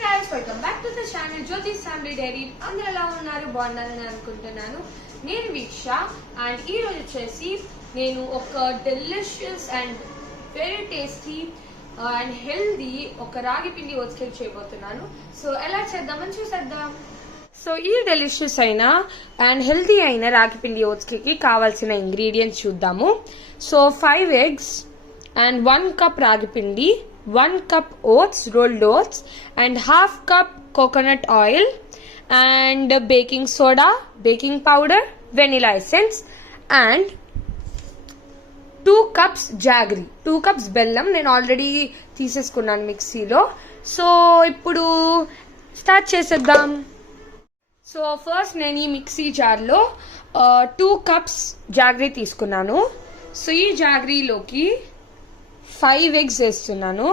guys, welcome back to the channel Jyoti's Family Diary. అందరూ ఎలా ఉన్నారు? బాగున్నారని అనుకుంటున్నాను. నేను వీక్ష అండ్ ఈ రోజు వచ్చేసి నేను ఒక delicious and very tasty and healthy ఒక రాగి పిండి ఓట్స్ కేక్ చేయబోతున్నాను. సో ఎలా చేద్దామని చూసేద్దాం. సో ఈ డెలిషియస్ అయిన అండ్ హెల్దీ అయిన రాగి పిండి ఓట్స్ కేక్ కి కావాల్సిన ఇంగ్రీడియంట్స్ చూద్దాము. So 5 eggs and 1 cup ragi pindi, 1 cup oats, rolled oats, and half cup coconut oil, and baking soda, baking powder, vanilla essence, and 2 cups jaggery, 2 cups bellam. నేను already తీసేసుకున్నాను మిక్సీలో. So ఇప్పుడు start చేసేద్దాం. So first నేను ఈ mixie జార్లో 2 cups jaggery తీసుకున్నాను. So ఈ జాగరీలోకి 5 eggs వేస్తున్నాను.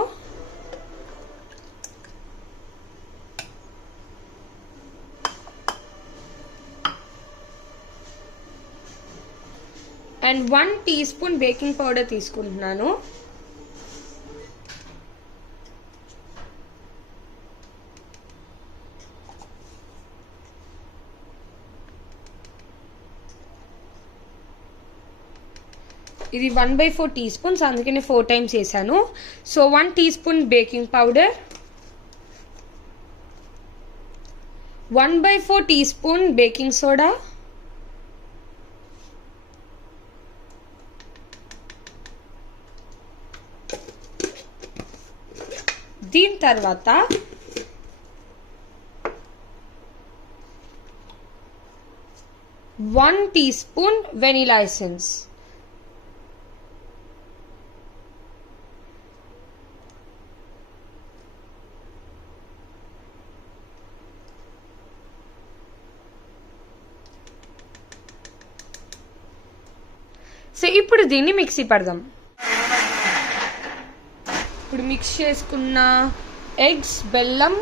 అండ్ 1 teaspoon బేకింగ్ పౌడర్ తీసుకుంటున్నాను. ఇది 1/4 teaspoons, అందుకనే 4 times వేసాను. So 1 teaspoon baking powder, 1/4 teaspoon baking soda, దీని తర్వాత 1 teaspoon వెనిలా ఎసెన్స్. సో ఇప్పుడు దీన్ని మిక్సీ పడదాం. ఇప్పుడు మిక్స్ చేసుకున్న ఎగ్స్, బెల్లం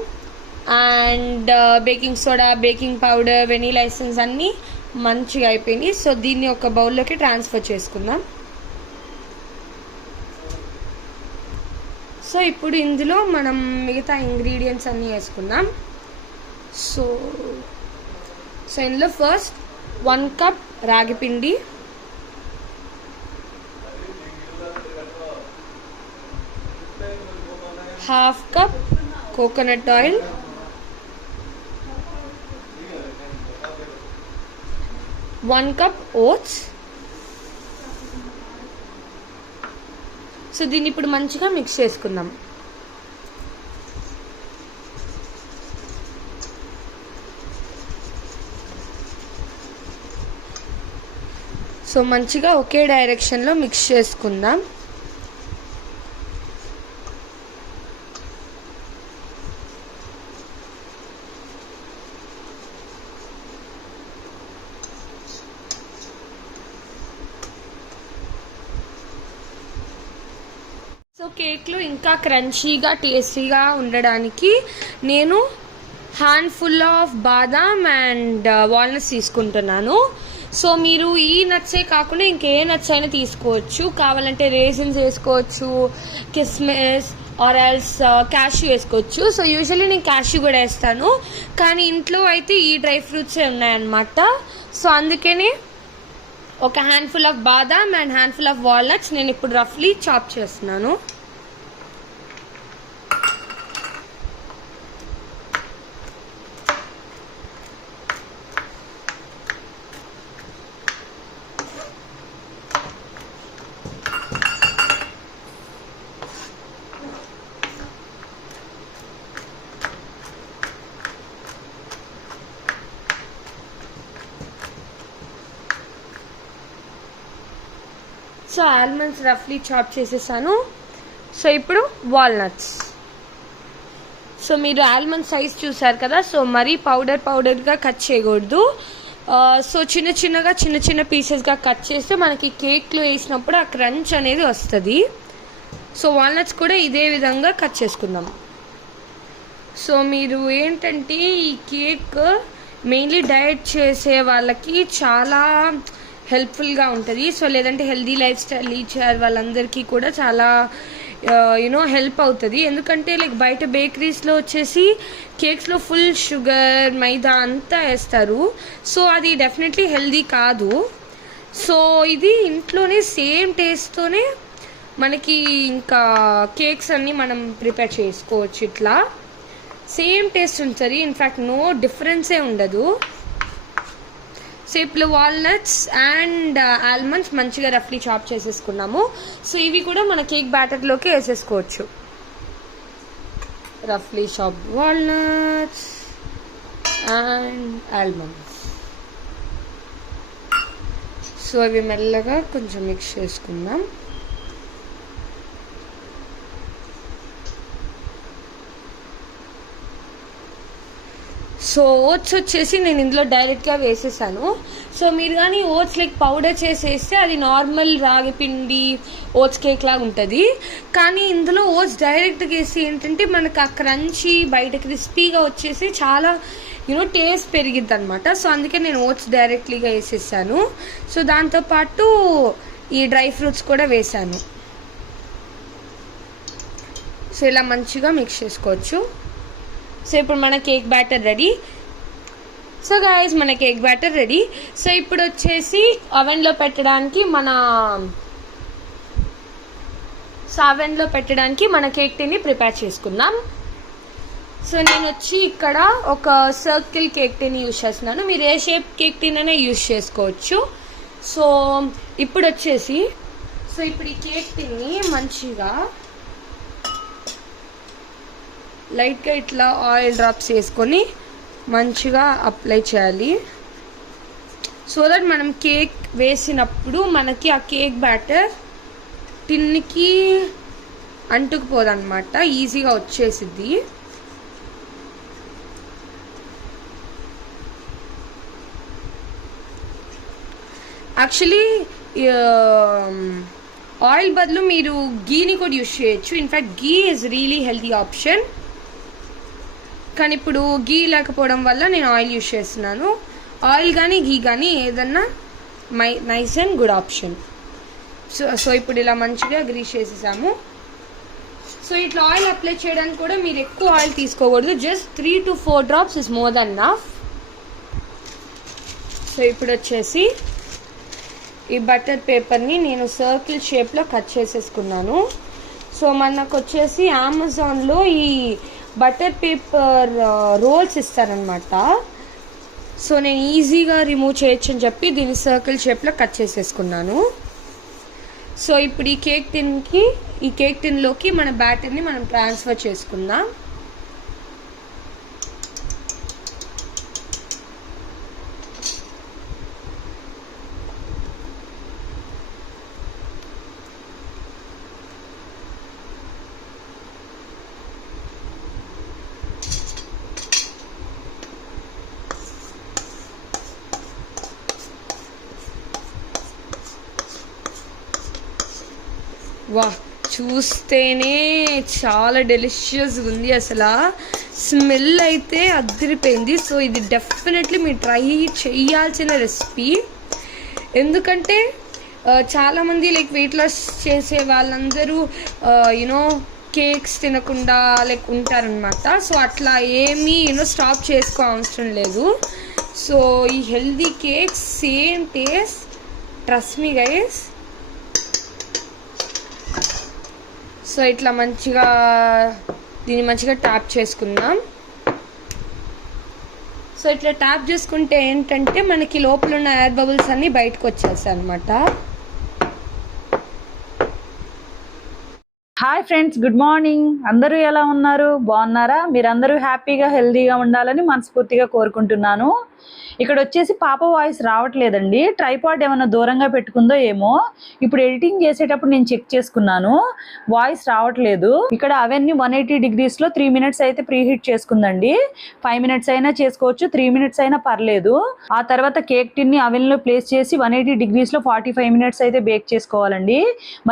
and baking soda, baking powder, vanilla essence అన్నీ మంచిగా అయిపోయినాయి. సో దీన్ని ఒక బౌల్లోకి ట్రాన్స్ఫర్ చేసుకుందాం. సో ఇప్పుడు ఇందులో మనం మిగతా ఇంగ్రీడియంట్స్ అన్నీ వేసుకుందాం. సో ఇందులో ఫస్ట్ 1 cup రాగి పిండి, 1/2 cup coconut oil, 1 cup oats. So దీన్ని ఇప్పుడు మంచిగా మిక్స్ చేసుకుందాం. సో మంచిగా ఒకే డైరెక్షన్లో మిక్స్ చేసుకుందాం. సో కేక్లో ఇంకా క్రంచీగా టేస్టీగా ఉండడానికి నేను handful of badam and walnuts తీసుకుంటున్నాను. సో మీరు ఈ నట్సే కాకుండా ఇంకే నట్స్ అయినా తీసుకోవచ్చు. కావాలంటే రేజిన్స్ వేసుకోవచ్చు, కిస్మిస్ ఆర్ ఎల్స్ క్యాష్యూ వేసుకోవచ్చు. సో యూజువల్లీ నేను క్యాష్యూ కూడా వేస్తాను, కానీ ఇంట్లో అయితే ఈ డ్రై ఫ్రూట్సే ఉన్నాయన్నమాట. సో అందుకనే ఒక handful of badam and handful of walnuts నేను ఇప్పుడు రఫ్లీ చాప్ చేస్తున్నాను. సో ఆల్మండ్స్ రఫ్లీ చాప్ చేసేసాను. సో ఇప్పుడు వాల్నట్స్. సో మీరు ఆల్మండ్ సైజ్ చూసారు కదా. సో మరీ పౌడర్గా కట్ చేయకూడదు. సో చిన్న చిన్న పీసెస్గా కట్ చేస్తే మనకి కేక్లో వేసినప్పుడు ఆ క్రంచ్ అనేది వస్తుంది. సో వాల్నట్స్ కూడా ఇదే విధంగా కట్ చేసుకుందాం. సో మీరు ఏంటంటే ఈ కేక్ మెయిన్లీ డయట్ చేసే వాళ్ళకి చాలా హెల్ప్ఫుల్గా ఉంటుంది. సో లేదంటే హెల్దీ లైఫ్ స్టైల్ లీడ్ వాళ్ళందరికీ కూడా చాలా హెల్ప్ అవుతుంది. ఎందుకంటే లైక్ బయట బేకరీస్లో వచ్చేసి కేక్స్లో ఫుల్ షుగర్ మైదా అంతా వేస్తారు. సో అది డెఫినెట్లీ హెల్దీ కాదు. సో ఇది ఇంట్లోనే సేమ్ టేస్ట్తోనే మనకి ఇంకా కేక్స్ అన్నీ మనం ప్రిపేర్ చేసుకోవచ్చు. ఇట్లా సేమ్ టేస్ట్ ఉంటుంది, ఇన్ఫ్యాక్ట్ నో డిఫరెన్సే ఉండదు. సో ఇప్పుడు వాల్నట్స్ అండ్ ఆల్మండ్స్ మంచిగా రఫ్లీ చాప్ చేసేసుకున్నాము. సో ఇవి కూడా మన కేక్ బ్యాటర్లోకి వేసేసుకోవచ్చు. రఫ్లీ chop walnuts and almonds. So అవి మెల్లగా కొంచెం మిక్స్ చేసుకుందాం. సో ఓట్స్ వచ్చేసి నేను ఇందులో డైరెక్ట్గా వేసేసాను. సో మీరు కానీ ఓట్స్ లైక్ పౌడర్ చేసేస్తే అది నార్మల్ రాగి పిండి ఓట్స్ కేక్ లాగా ఉంటుంది. కానీ ఇందులో ఓట్స్ డైరెక్ట్గా వేసి ఏంటంటే మనకు ఆ క్రంచీ బయట క్రిస్పీగా వచ్చేసి చాలా టేస్ట్ పెరిగిద్ది అనమాట. సో అందుకే నేను ఓట్స్ డైరెక్ట్లీగా వేసేసాను. సో దాంతోపాటు ఈ డ్రై ఫ్రూట్స్ కూడా వేసాను. సో ఇలా మంచిగా మిక్స్ చేసుకోవచ్చు. సో ఇప్పుడు మన cake batter ready. So guys మన కేక్ బ్యాటర్ రెడీ. సో ఇప్పుడు వచ్చేసి అవెన్లో పెట్టడానికి మన కేక్ టీని ప్రిపేర్ చేసుకుందాం. సో నేను వచ్చి ఇక్కడ ఒక సర్కిల్ కేక్ టీని యూజ్ చేస్తున్నాను. మీరు ఏ షేప్ కేక్ టీన్ అయినా యూజ్ చేసుకోవచ్చు. సో ఇప్పుడు వచ్చేసి ఇప్పుడు ఈ కేక్ టీని మంచిగా లైట్గా ఇట్లా ఆయిల్ డ్రాప్స్ వేసుకొని మంచిగా అప్లై చేయాలి. సో దట్ మనం కేక్ వేసినప్పుడు మనకి ఆ కేక్ బ్యాటర్ టిన్కి అంటుకుపోదన్నమాట, ఈజీగా వచ్చేసిద్ది. యాక్చువల్లీ ఆయిల్ బదులు మీరు గీని కూడా యూజ్ చేయొచ్చు. In fact ghee is really healthy option. కానీ ఇప్పుడు గీ లేకపోవడం వల్ల నేను ఆయిల్ యూజ్ చేస్తున్నాను. ఆయిల్ కానీ గీ కానీ ఏదన్నా nice and good option. So ఇప్పుడు ఇలా మంచిగా గ్రీస్ చేసేసాము. సో ఇట్లా ఆయిల్ అప్లై చేయడానికి కూడా మీరు ఎక్కువ ఆయిల్ తీసుకోకూడదు. Just 3 to 4 drops is more than enough. So ఇప్పుడు వచ్చేసి ఈ బటర్ పేపర్ని నేను సర్కిల్ షేప్లో కట్ చేసేసుకున్నాను. సో మనకు వచ్చేసి అమెజాన్లో ఈ బటర్ పేపర్ రోల్స్ ఇస్తారనమాట. సో నేను ఈజీగా రిమూవ్ చేయొచ్చు అని చెప్పి దీన్ని సర్కిల్ షేప్లో కట్ చేసేసుకున్నాను. సో ఇప్పుడు ఈ కేక్ టిన్లోకి మన బ్యాటర్ని మనం ట్రాన్స్ఫర్ చేసుకుందాం. వా, చూస్తేనే చాలా డెలిషియస్గా ఉంది. అసలు స్మెల్ అయితే అదిరిపోయింది. సో ఇది డెఫినెట్లీ మీరు ట్రై చేయాల్సిన రెసిపీ. ఎందుకంటే చాలామంది లైక్ వెయిట్ లాస్ చేసే వాళ్ళందరూ కేక్స్ తినకుండా లైక్ ఉంటారనమాట. సో అట్లా ఏమీ స్టాప్ చేసుకో అవసరం లేదు. సో ఈ healthy cake same taste, trust me guys. So ఇట్లా దీన్ని మంచిగా ట్యాప్ చేసుకుందాం. సో ఇట్లా ట్యాప్ చేసుకుంటే ఏంటంటే మనకి లోపల ఉన్న ఎయిర్ బబుల్స్ అన్నీ బయటకు వచ్చేస్తాయి అనమాట. Hi friends, good morning. అందరూ ఎలా ఉన్నారు? బాగున్నారా? మీరందరూ హ్యాపీగా హెల్దీగా ఉండాలని మనస్ఫూర్తిగా కోరుకుంటున్నాను. ఇక్కడ వచ్చేసి పాప వాయిస్ రావట్లేదండి. ట్రైపాడ్ ఏమైనా దూరంగా పెట్టుకుందో ఏమో. ఇప్పుడు ఎడిటింగ్ చేసేటప్పుడు నేను చెక్ చేసుకున్నాను, వాయిస్ రావట్లేదు. ఇక్కడ అవన్నీ 180 degrees లో 3 minutes అయితే ప్రీ హీట్ చేసుకుందండి. 5 minutes అయినా చేసుకోవచ్చు, 3 minutes అయినా పర్లేదు. ఆ తర్వాత కేక్ టిన్ ని అవెన్ లో ప్లేస్ చేసి 180 degrees లో 45 minutes అయితే బేక్ చేసుకోవాలండి.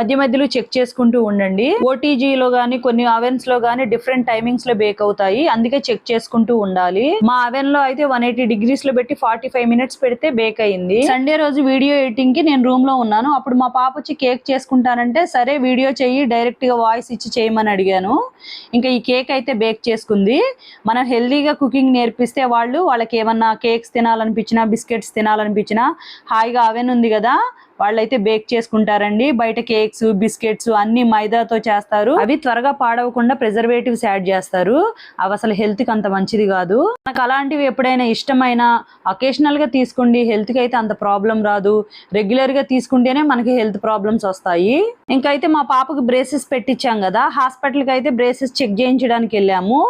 మధ్య మధ్యలో చెక్ చేసుకుంటూ ఉండండి. ఓటీజీలో గానీ కొన్ని అవెన్స్ లో గానీ డిఫరెంట్ టైమింగ్స్ లో బేక్ అవుతాయి, అందుకే చెక్ చేసుకుంటూ ఉండాలి. మా అవెన్ లో అయితే 180 degrees లో పెట్టి 45 minutes పెడితే బేక్ అయింది. సండే రోజు వీడియో ఎడిటింగ్ కి నేను రూమ్ లో ఉన్నాను. అప్పుడు మా పాప వచ్చి కేక్ చేసుకుంటానంటే సరే వీడియో చెయ్యి, డైరెక్ట్ గా వాయిస్ ఇచ్చి చేయమని అడిగాను. ఇంకా ఈ కేక్ అయితే బేక్ చేసుకుంది. మనం హెల్దీగా కుకింగ్ నేర్పిస్తే వాళ్ళకి ఏమన్నా కేక్స్ తినాలనిపించినా, బిస్కెట్స్ తినాలనిపించినా హాయిగా అవెన్ ఉంది కదా వాళ్ళైతే బేక్ చేసుకుంటారండి. బయట కేక్స్, బిస్కెట్స్ అన్ని మైదాతో చేస్తారు. అవి త్వరగా పాడవకుండా ప్రిజర్వేటివ్స్ యాడ్ చేస్తారు. అవి అసలు హెల్త్ కి అంత మంచిది కాదు. మనకు అలాంటివి ఎప్పుడైనా ఇష్టమైన అకేషనల్ గా తీసుకోండి, హెల్త్ కి అయితే అంత ప్రాబ్లం రాదు. రెగ్యులర్ గా తీసుకుంటేనే మనకి హెల్త్ ప్రాబ్లమ్స్ వస్తాయి. ఇంకైతే మా పాపకు బ్రేసెస్ పెట్టించాం కదా, హాస్పిటల్ కి అయితే బ్రేసెస్ చెక్ చేయించడానికి వెళ్ళాము.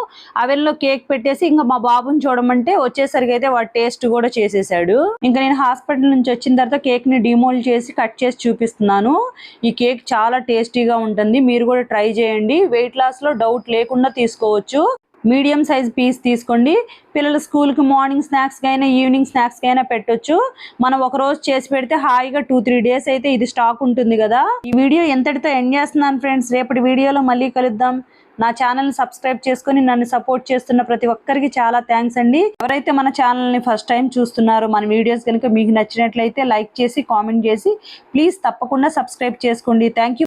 అవెన్ లో కేక్ పెట్టేసి ఇంకా మా బాబుని చూడమంటే వచ్చేసరికి అయితే వాడు టేస్ట్ కూడా చేసేసాడు. ఇంకా నేను హాస్పిటల్ నుంచి వచ్చిన తర్వాత కేక్ ని డిమోల్డ్ చేసి కట్ చేసి చూపిస్తున్నాను. ఈ కేక్ చాలా టేస్టీగా ఉంటుంది, మీరు కూడా ట్రై చేయండి. వెయిట్ లాస్ లో డౌట్ లేకుండా తీసుకోవచ్చు. మీడియం సైజ్ పీస్ తీసుకోండి. పిల్లలు స్కూల్కి మార్నింగ్ స్నాక్స్కి అయినా ఈవినింగ్ స్నాక్స్కి అయినా పెట్టొచ్చు. మనం ఒక రోజు చేసి పెడితే హాయిగా 2-3 days అయితే ఇది స్టాక్ ఉంటుంది కదా. ఈ వీడియో ఎంతటితో ఎండ్ చేస్తున్నాను ఫ్రెండ్స్. రేపటి వీడియోలో మళ్ళీ కలుద్దాం. నా ఛానల్ని సబ్స్క్రైబ్ చేసుకొని నన్ను సపోర్ట్ చేస్తున్న ప్రతి ఒక్కరికి చాలా థ్యాంక్స్ అండి. ఎవరైతే మన ఛానల్ని ఫస్ట్ టైం చూస్తున్నారో, మన వీడియోస్ కనుక మీకు నచ్చినట్లయితే లైక్ చేసి కామెంట్ చేసి ప్లీజ్ తప్పకుండా సబ్స్క్రైబ్ చేసుకోండి. Thank you.